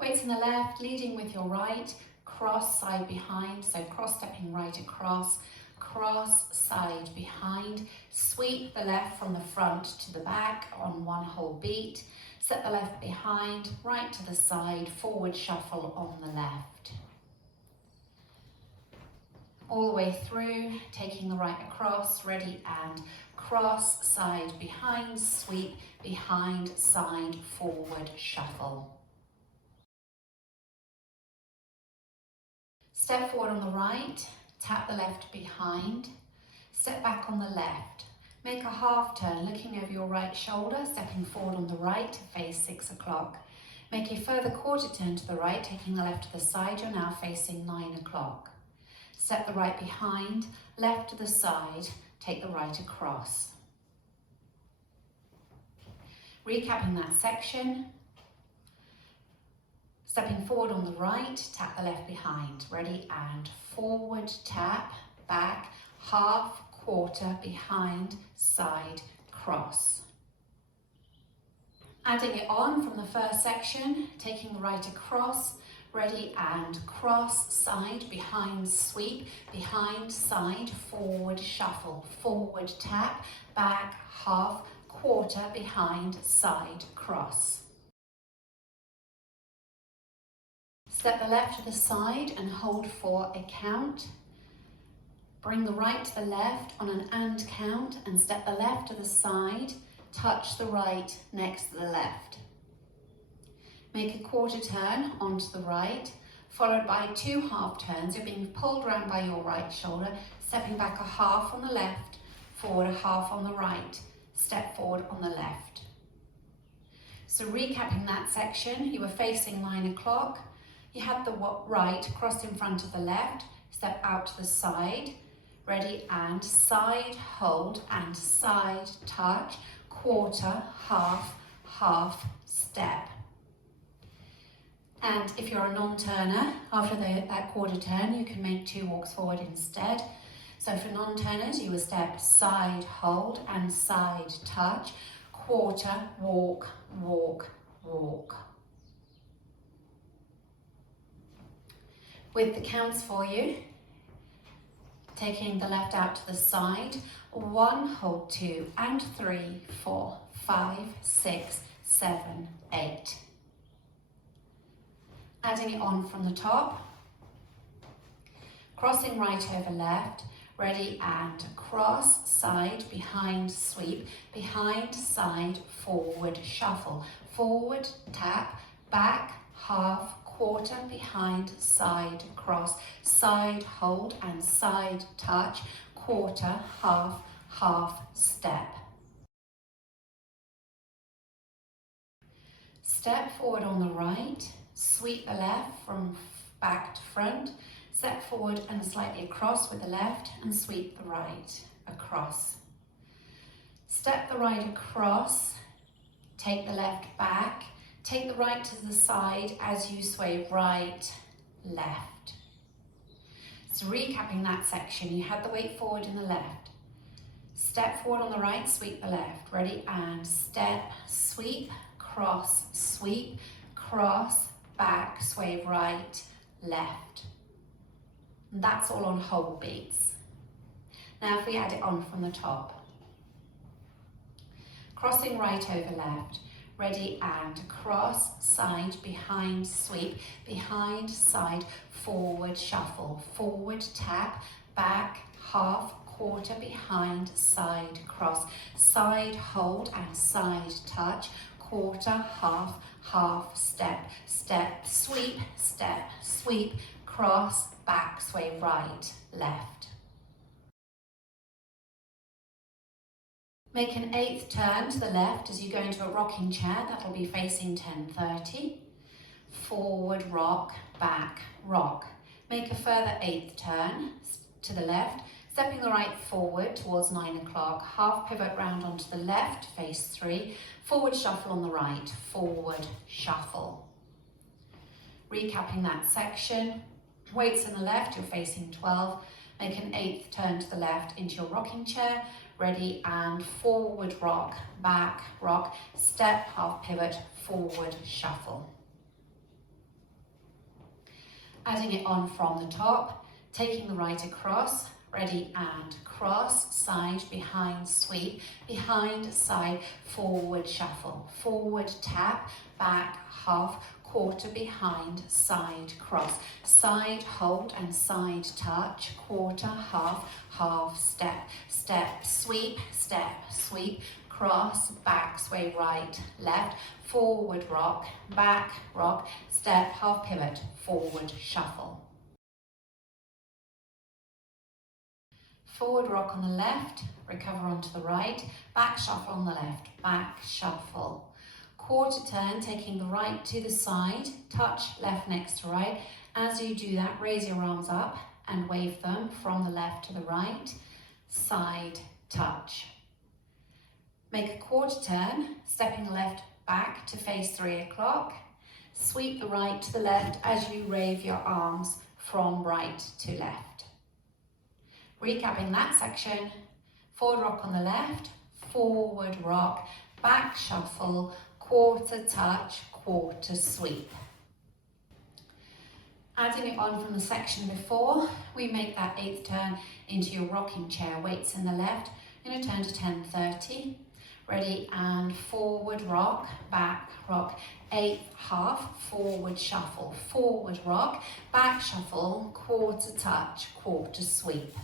Weights on the left, leading with your right, cross side behind, so cross stepping right across, cross side behind, sweep the left from the front to the back on one whole beat, set the left behind, right to the side, forward shuffle on the left. All the way through, taking the right across, ready and cross, side behind, sweep, behind, side, forward, shuffle. Step forward on the right, tap the left behind, step back on the left. Make a half turn, looking over your right shoulder, stepping forward on the right to face 6 o'clock. Make a further quarter turn to the right, taking the left to the side, you're now facing 9 o'clock. Step the right behind, left to the side, take the right across. Recapping that section, stepping forward on the right, tap the left behind, ready and forward, tap, back, half, quarter, behind, side, cross. Adding it on from the first section, taking the right across, ready and cross, side, behind, sweep, behind, side, forward, shuffle, forward, tap, back, half, quarter, behind, side, cross. Step the left to the side and hold for a count. Bring the right to the left on an and count and step the left to the side, touch the right next to the left. Make a quarter turn onto the right, followed by 2 half turns. You're being pulled around by your right shoulder, stepping back a half on the left, forward a half on the right, step forward on the left. So recapping that section, you were facing 9 o'clock. You had the right crossed in front of the left, step out to the side, ready and side, hold and side, touch, quarter, half, half, step. And if you're a non-turner, after that quarter turn, you can make 2 walks forward instead. So for non-turners, you will step side, hold and side, touch, quarter, walk, walk, walk. With the counts for you, taking the left out to the side, 1, hold 2 and 3, 4, 5, 6, 7, 8. Adding it on from the top, crossing right over left, ready and cross, side, behind, sweep, behind, side, forward, shuffle, forward, tap, back, half, quarter, behind, side, cross, side, hold and side, touch, quarter, half, half, step. Step forward on the right, sweep the left from back to front, step forward and slightly across with the left and sweep the right across. Step the right across, take the left back, take the right to the side as you sway right, left. So recapping that section, you had the weight forward in the left. Step forward on the right, sweep the left. Ready and step, sweep, cross, sweep, cross, back, sway right, left. And that's all on whole beats. Now if we add it on from the top. Crossing right over left. Ready and cross, side, behind, sweep, behind, side, forward, shuffle, forward, tap, back, half, quarter, behind, side, cross, side, hold and side, touch, quarter, half, half, step, step, sweep, cross, back, sway right, left. Make an 8th turn to the left as you go into a rocking chair. That'll be facing 10:30. Forward, rock, back, rock. Make a further 8th turn to the left, stepping the right forward towards 9 o'clock. Half pivot round onto the left, face 3. Forward shuffle on the right, forward shuffle. Recapping that section. Weights on the left, you're facing 12. Make an 8th turn to the left into your rocking chair. Ready and forward rock, back rock, step, half pivot, forward shuffle. Adding it on from the top, taking the right across, ready and cross, side, behind, sweep, behind, side, forward, shuffle, forward, tap, back, half, quarter, behind, side, cross, side, hold and side touch, quarter, half, half, step, step, sweep, cross, back, sway, right, left, forward, rock, back, rock, step, half pivot, forward, shuffle. Forward rock on the left, recover onto the right, back shuffle on the left, back shuffle. Quarter turn, taking the right to the side, touch left next to right. As you do that, raise your arms up and wave them from the left to the right, side touch. Make a quarter turn, stepping the left back to face 3 o'clock. Sweep the right to the left as you wave your arms from right to left. Recapping that section, forward rock on the left, forward rock, back shuffle, quarter touch, quarter sweep. Adding it on from the section before, we make that 8th turn into your rocking chair, weights in the left. You're going to turn to 10:30. Ready and forward rock, back rock, 8th half, forward shuffle, forward rock, back shuffle, quarter touch, quarter sweep.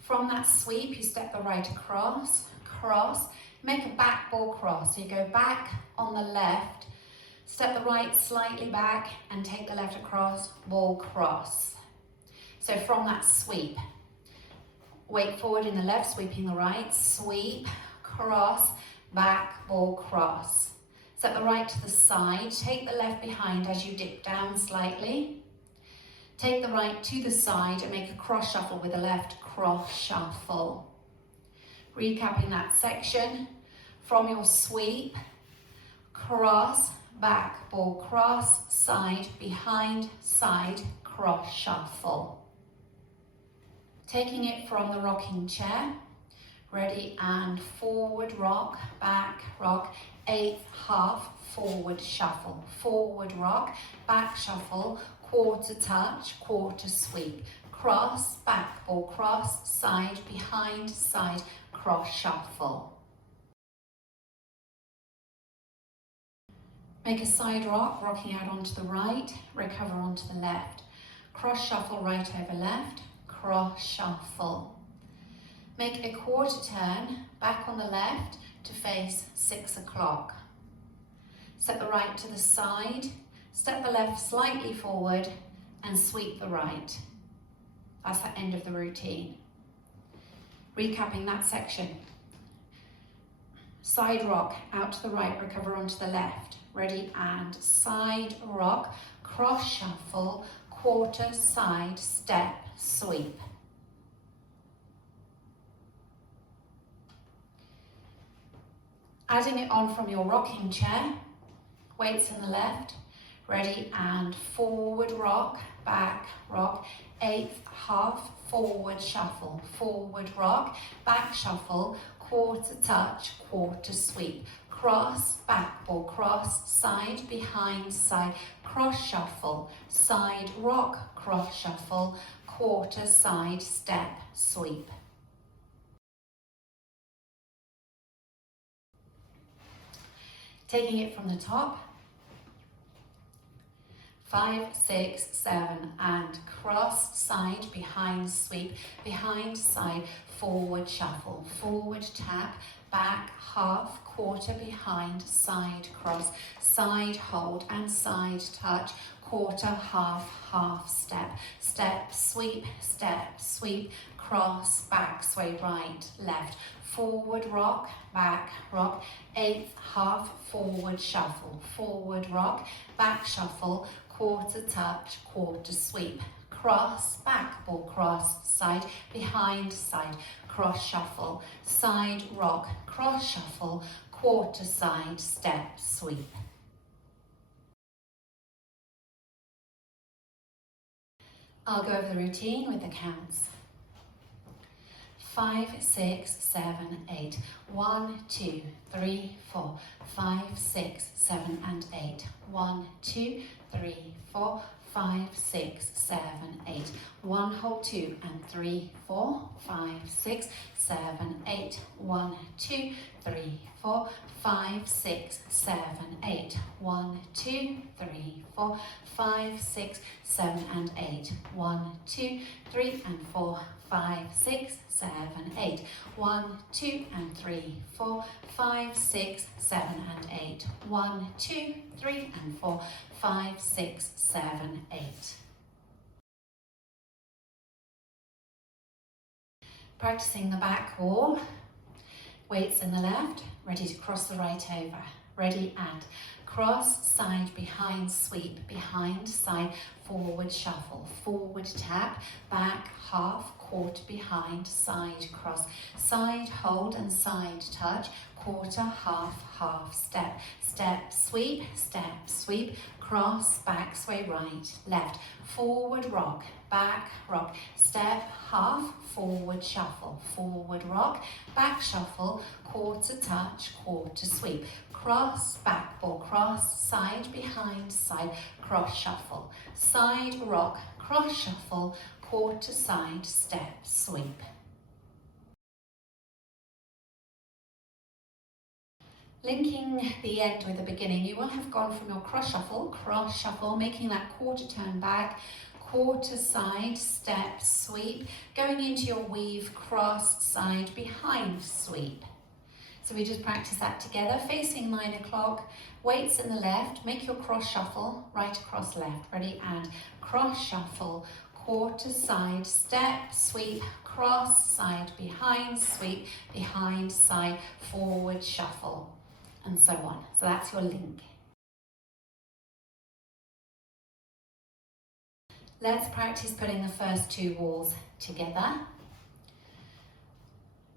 From that sweep, you step the right across, cross, make a back ball cross. So you go back on the left, step the right slightly back and take the left across, ball cross. So from that sweep, weight forward in the left, sweeping the right, sweep, cross, back, ball cross. Step the right to the side, take the left behind as you dip down slightly. Take the right to the side and make a cross shuffle with the left, cross shuffle. Recapping that section, from your sweep, cross, back, ball cross, side, behind, side, cross shuffle. Taking it from the rocking chair, ready and forward rock, back rock, 8th half, forward shuffle, forward rock, back shuffle, quarter touch, quarter sweep, cross, back ball cross, side, behind, side, cross shuffle. Make a side rock, rocking out onto the right, recover onto the left. Cross shuffle right over left, cross shuffle. Make a quarter turn, back on the left to face 6 o'clock. Step the right to the side, step the left slightly forward and sweep the right. That's the end of the routine. Recapping that section. Side rock out to the right, recover onto the left. Ready and side rock, cross shuffle, quarter, side, step, sweep. Adding it on from your rocking chair, weights in the left, ready and forward rock, back rock, 8th half, forward shuffle, forward rock, back shuffle, quarter touch, quarter sweep, cross, back ball cross, side, behind, side, cross shuffle, side rock, cross shuffle, quarter, side, step, sweep. Taking it from the top, 5, 6, 7 and cross, side, behind, sweep, behind, side, forward shuffle, forward tap, back, half, quarter, behind, side, cross, side, hold and side touch, quarter, half, half, step, step, sweep, cross, back, sway right, left, forward rock, back rock, 8th half, forward shuffle, forward rock, back shuffle, quarter touch, quarter sweep, cross, back ball cross, side, behind, side, cross shuffle, side rock, cross shuffle, quarter side, step, sweep. I'll go over the routine with the counts. 5, 6, 7, 8. 1, 2, 3, 4, 5, 6, 7 and 8. 1, 2, 3, 4, 5, 6, 7, 8. 1, hold 2 and 3, 4, 5, 6, 7, 8. 1, 2, 3, 4, 5, 6, 7, 8. 1, 2, 3, 4, 5, 6, 7 and 8. 1, 2, 3 and 4, 5, 6, 7, 8. 1, 2 and 3, 4, 5, 6, 7 and 8. 1, 2, 3 and 4, 5, 6, 7, 8. Practicing the back wall. Weights in the left, ready to cross the right over. Ready and cross, side, behind, sweep, behind, side, forward, shuffle, forward, tap, back, half, quarter, behind, side, cross, side, hold and side touch, quarter, half, half, step, step, sweep, cross, back, sway, right, left, forward, rock, back, rock, step, half, forward, shuffle, forward, rock, back, shuffle, quarter, touch, quarter, sweep, cross, back, ball, cross, side, behind, side, cross, shuffle, side, rock, cross, shuffle, quarter, side, step, sweep. Linking the end with the beginning, you will have gone from your cross, shuffle, making that quarter turn back, quarter, side, step, sweep, going into your weave, cross, side, behind, sweep. So we just practice that together, facing 9 o'clock, weights in the left, make your cross shuffle, right across left, ready, and cross shuffle, quarter, side, step, sweep, cross, side, behind, sweep, behind, side, forward, shuffle, and so on. So that's your link. Let's practice putting the first 2 walls together.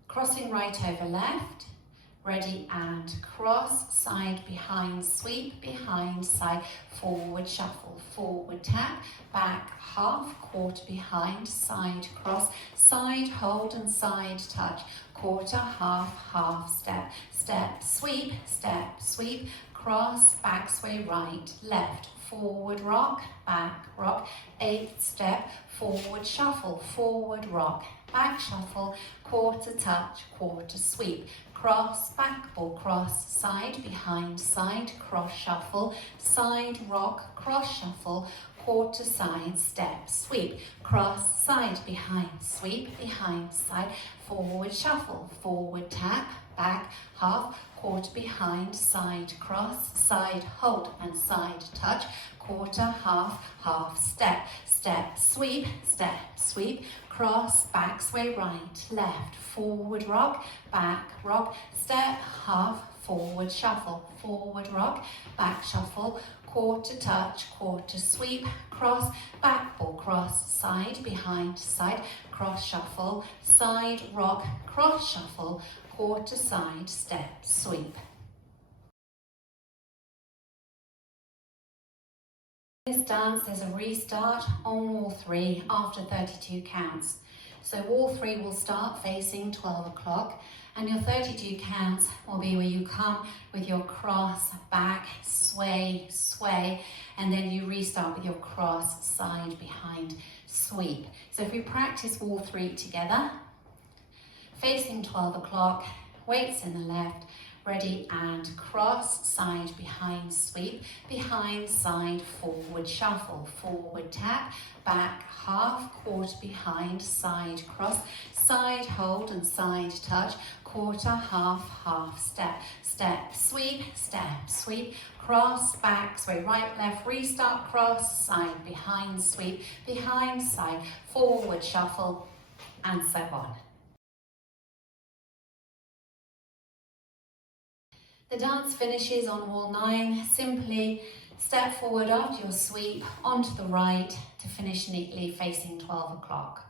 Crossing right over left, ready and cross, side, behind, sweep, behind, side, forward, shuffle, forward, tap, back, half, quarter, behind, side, cross, side, hold and side touch, quarter, half, half, step, step, sweep, cross, back, sway, right, left, forward, rock, back, rock, 8th step, forward, shuffle, forward, rock, back, shuffle, quarter, touch, quarter, sweep, cross, back, ball, cross, side, behind, side, cross, shuffle, side, rock, cross, shuffle, quarter, side, step, sweep, cross, side, behind, sweep, behind, side, forward, shuffle, forward, tap, back, half, quarter, behind, side, cross, side, hold and side touch, quarter, half, half, step, step, sweep, cross, back, sway, right, left, forward, rock, back, rock, step, half, forward, shuffle, forward, rock, back, shuffle, quarter, touch, quarter, sweep, cross, back, ball, cross, side, behind, side, cross, shuffle, side, rock, cross, shuffle, quarter, side, step, sweep. In this dance, there's a restart on wall 3 after 32 counts. So wall 3 will start facing 12 o'clock and your 32 counts will be where you come with your cross, back, sway, and then you restart with your cross, side, behind, sweep. So if we practice wall 3 together, facing 12 o'clock, weights in the left, ready and cross, side, behind, sweep, behind, side, forward, shuffle, forward, tap, back, half, quarter, behind, side, cross, side, hold and side touch, quarter, half, half, step, sweep, cross, back, sway, right, left, restart, cross, side, behind, sweep, behind, side, forward, shuffle, and so on. The dance finishes on wall 9. Simply step forward after your sweep onto the right to finish neatly facing 12 o'clock.